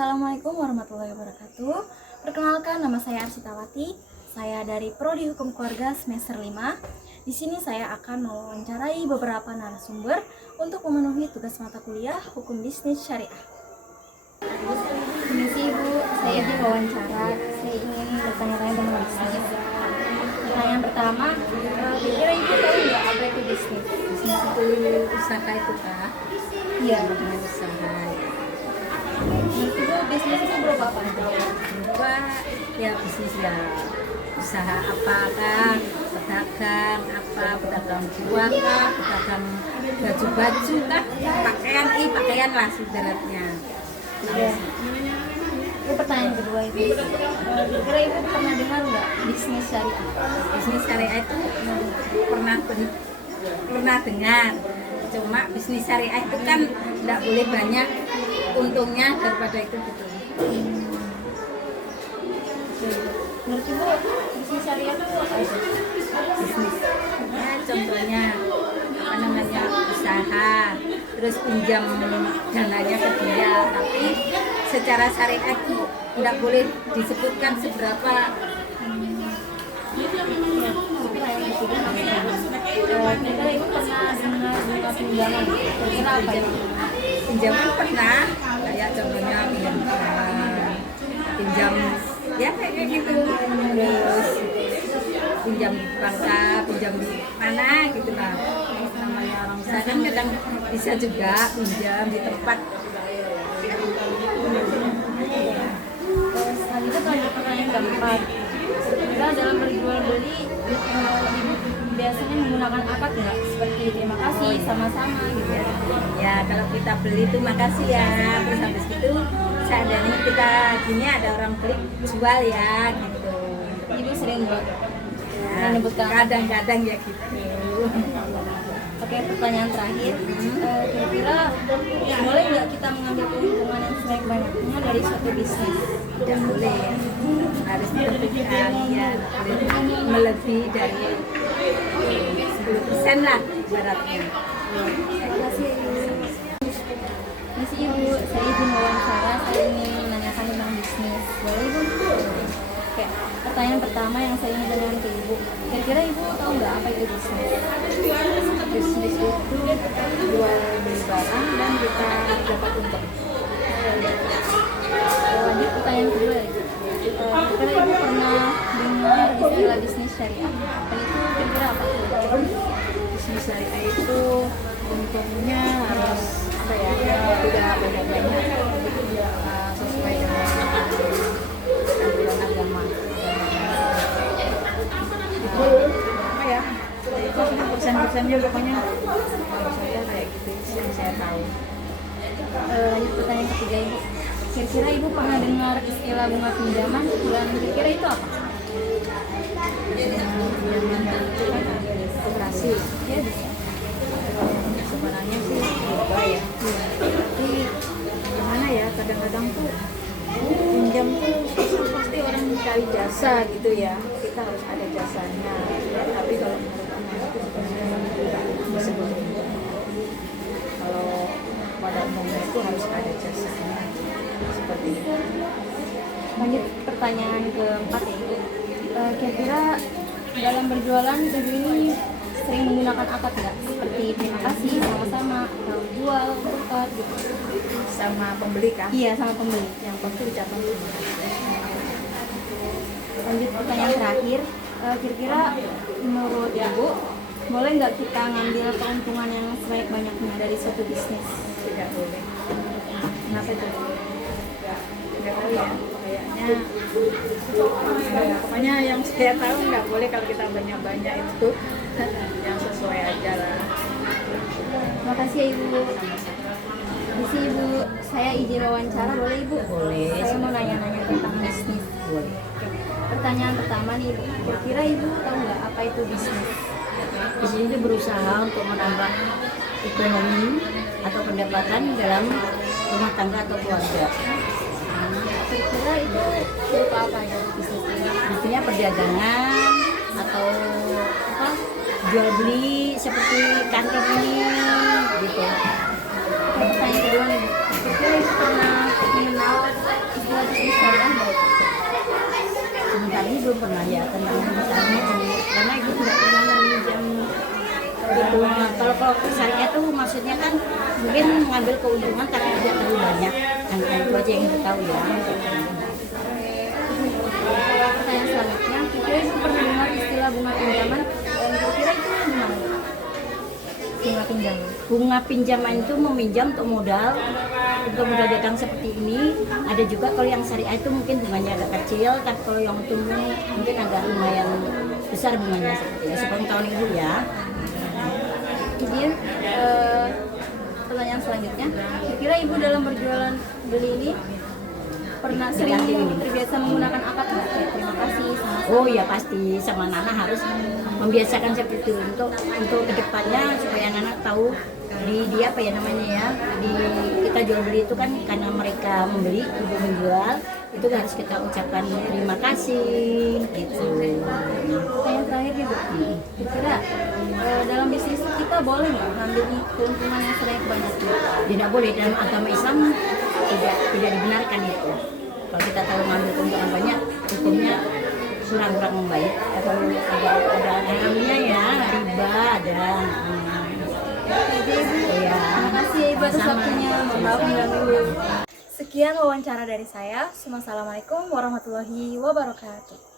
Assalamualaikum warahmatullahi wabarakatuh. Perkenalkan, nama saya Arsitawati. Saya dari Prodi Hukum Keluarga semester 5. Di sini saya akan mewawancarai beberapa narasumber untuk memenuhi tugas mata kuliah Hukum Bisnis Syariah. Permisi Ibu, saya izin wawancara. Saya ingin bertanya-tanya tentang bisnis. Pertanyaan pertama, kira-kira Ibu tahu nggak apa itu bisnis? Bisnis itu usaha itu kak? Iya. Namanya usaha. Ibu, bisnis itu berupa apa? Berupa ya bisnis ya usaha apa kak? Pedagang apa? Pedagang buah kak? Pedagang baju-baju kak? Pakaian lah ibaratnya. Iya. Itu pertanyaan kedua Ibu. Kira Ibu pernah dengar nggak bisnis syariah? Bisnis syariah itu pernah dengar. Cuma bisnis syariah itu kan tidak boleh banyak untungnya daripada itu gitu. Menurut Ibu, bisnis syariah itu apa itu? Bisnis ya contohnya apa namanya usaha, terus pinjam dananya ke dia, tapi secara syariah itu tidak boleh disebutkan seberapa. Kira Ibu pernah dengar bunga pinjaman? Kira apa itu? Pinjaman pernah, kayak contohnya pinjam ya kayak gitu, terus pinjam di bangsa, pinjam di mana gitu lah. Namanya orang usaha kan kadang bisa juga pinjam di tempat. Selanjutnya lanjut pertanyaan keempat. Kira dalam berjual beli Ibu biasanya menggunakan akad nggak? Seperti terima kasih, sama-sama gitu ya. Ya kalau kita beli itu makasih ya, terus habis itu seandainya kita gini ada orang beli jual ya gitu. Ibu sering buat Ya, menyebutkan kadang-kadang ya gitu. Oke, pertanyaan terakhir. Kira-kira boleh nggak kita mengambil keuntungan yang sebaik-banyaknya dari suatu bisnis? Tidak boleh ya, harus ditentukan ya, boleh melebihi dari 10% lah ibaratnya. Terima kasih Ibu. Misi Ibu, saya izin wawancara. Saya ingin menanyakan tentang bisnis. Boleh Ibu? Oke, pertanyaan pertama yang saya ingin tanyakan ke Ibu. Kira-kira Ibu tahu nggak apa itu bisnis? Bisnis itu jual beli barang dan kita dapat untung. Lanjut pertanyaan kedua ya. Kira-kira Ibu pernah dengar istilah bisnis syariah? Dan itu kira-kira apa? Bisnis syariah itu untungnya harus apa ya, tidak banyak-banyak, sesuai dengan anjuran agama. Itu apa ya, itu persen-persennya pokoknya harus ada kayak gitu yang saya tahu. Lanjut pertanyaan ketiga Ibu. Kira-kira Ibu pernah dengar istilah bunga pinjaman? Dan kira-kira itu apa? Pinjaman itu kan koperasi Ya bisa. sebenarnya sih lupa ya, tapi gimana ya, kadang-kadang tuh pinjam tuh susah, pasti orang cari jasa gitu ya, kita harus ada jasanya, tapi kalau menurut anak itu sebenarnya tidak disebut untung. Kalau pada umumnya itu harus ada jasanya seperti itu. Lanjut pertanyaan keempat ya Ibu. Kira-kira dalam berjualan Ibu ini sering menggunakan akad nggak? Seperti terima kasih, sama-sama, atau jual, tukar gitu. Sama pembeli kah? Iya, sama pembeli. Yang pasti ucapan terima kasih. Lanjut pertanyaan terakhir. Kira-kira menurut Ibu boleh nggak kita ngambil keuntungan yang sebaik-banyaknya dari suatu bisnis? Tidak boleh. Kenapa itu? Tidak boleh ya, kayaknya pokoknya yang saya tahu nggak boleh kalau kita banyak-banyak itu. Yang sesuai aja lah. Terima kasih ya Ibu. Misi Ibu, saya izin wawancara, boleh Ibu? Boleh. Saya mau nanya-nanya tentang bisnis. Boleh. Pertanyaan pertama nih Ibu, kira-kira Ibu tahu nggak apa itu bisnis? Di sini berusaha untuk menambah ekonomi atau pendapatan dalam rumah tangga atau keluarga. Kira-kira itu berupa apa ya bisnis ini? Misalnya perdagangan atau apa, jual beli seperti kantor ini gitu. Pertanyaan kedua nih, kira-kira Ibu pernah mengenal belum pernah ya tentang misalnya itu, karena ibu tidak pernah meminjam itu. Kalau syariah itu maksudnya kan mungkin mengambil keuntungan tapi tidak terlalu banyak. Yang itu aja yang kita tahu ya. Pertanyaan selanjutnya, kira-kira ibu pernah dengar istilah bunga pinjaman dan kira-kira itu gimana? Bunga pinjaman. Bunga pinjaman itu meminjam untuk modal dagang seperti ini. Ada juga kalau yang syariah itu mungkin bunganya agak kecil, tapi kalau yang itu mungkin agak lumayan besar bunganya seperti itu. Sepengetahuan ibu ya. Kemudian pertanyaan selanjutnya, kira ibu dalam berjualan beli ini pernah sering terbiasa menggunakan akad nggak? Kayak terima kasih sama Oh ya pasti, sama Nana harus membiasakan seperti itu untuk kedepannya supaya Nana tahu di dia apa ya namanya ya, di kita jual beli itu kan karena mereka membeli, ibu menjual, itu harus kita ucapkan terima kasih gitu. Pertanyaan terakhir nih Bu, kira-kira dalam bisnis kita boleh nggak ngambil keuntungan yang sedang kebanyakan? Tidak boleh, dalam agama Islam tidak dibenarkan itu. Kalau kita tahu mengambil keuntungan banyak, hukumnya kurang membaik atau ada haramnya ya, riba ada. Jadi Ibu, Iya. terima kasih Ibu atas Sama-sama. waktunya. Mohon maaf mengganggu. Sekian wawancara dari saya. Wassalamualaikum warahmatullahi wabarakatuh.